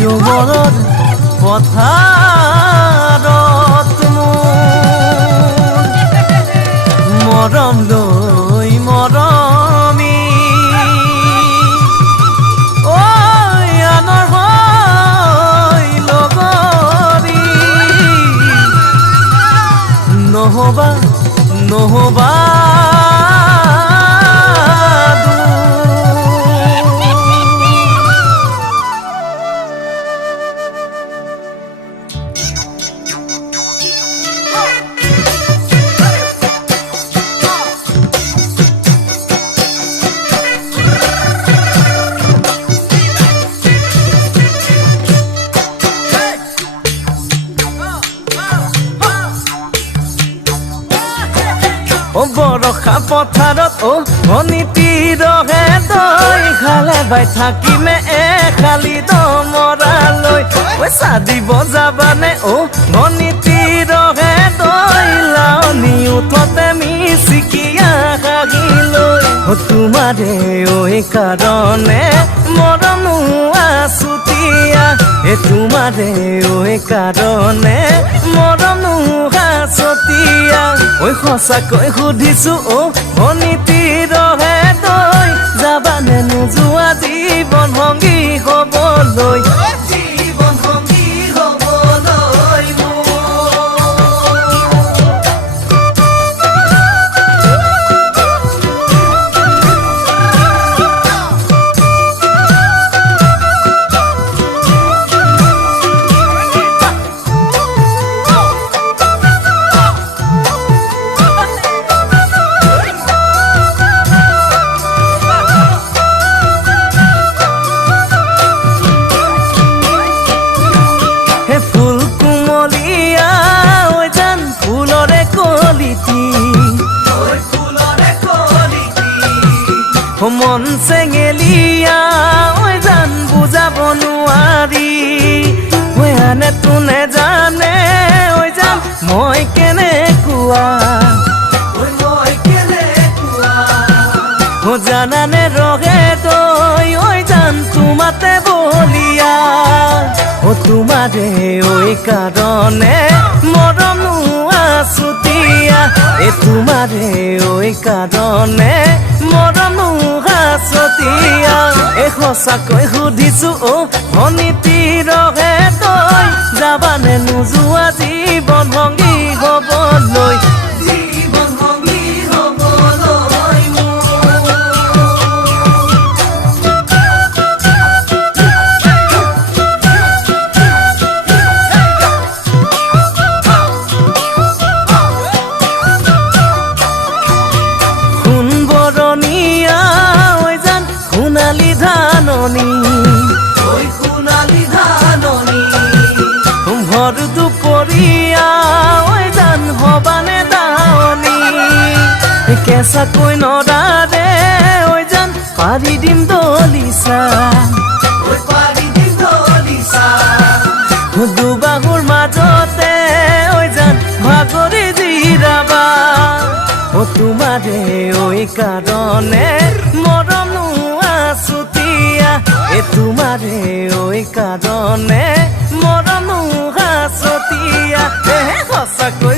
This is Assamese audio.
যৌৱনৰ পথাৰত মৰম লৈ মৰমি আনৰ হৈ লগৰী নহবা নহবা বৰষা পথাৰত অনীতি ৰহে তই খালে বাই থাকিমে খালি দমৰালৈ পইচা দিব যাবানে অনীতি ৰহে তই লাউনি উঠতে মিচিকিয়া কাগিলৈ তোমাৰে কাৰণে মৰম আছুতীয়া তোমাৰে কাৰণে মৰম আছুতীয়া সঁচাকৈ সুধিছো অনীতি ৰহে তই যাবানে নোযোৱা জীৱন সংগী হ'বলৈ জীৱন সংগী হ'বলৈ মন চেঙেলিয়া জান বুজাব নোৱাৰি আনে তোনে জানে জান মই কেনেকুৱা জানানে ৰহে তই জান তোমাতে বলিয়া তোমাৰে কাৰণে মৰম আছুতীয়া তোমাৰে কাৰণে মৰম আছুতীয়া সঁচাকৈ সুধিছো অনীতি ৰহে তই যাবানে নোযোৱা জীৱন সংগী হ'বলৈ জীৱন সংগী হ'বলৈ ভৰ দুপৰীয়া জান হবানে দাৱনী কেঁচাকৈ নৰাৰে জান পাৰি দিম দলিচা দুবাহুৰ মাজতে জান ভাগৰি জিৰাবা তোমাৰে কাৰণে মৰম আছুতীয়া তোমাৰে কাৰণে মৰম আছুতীয়া সঁচাকৈ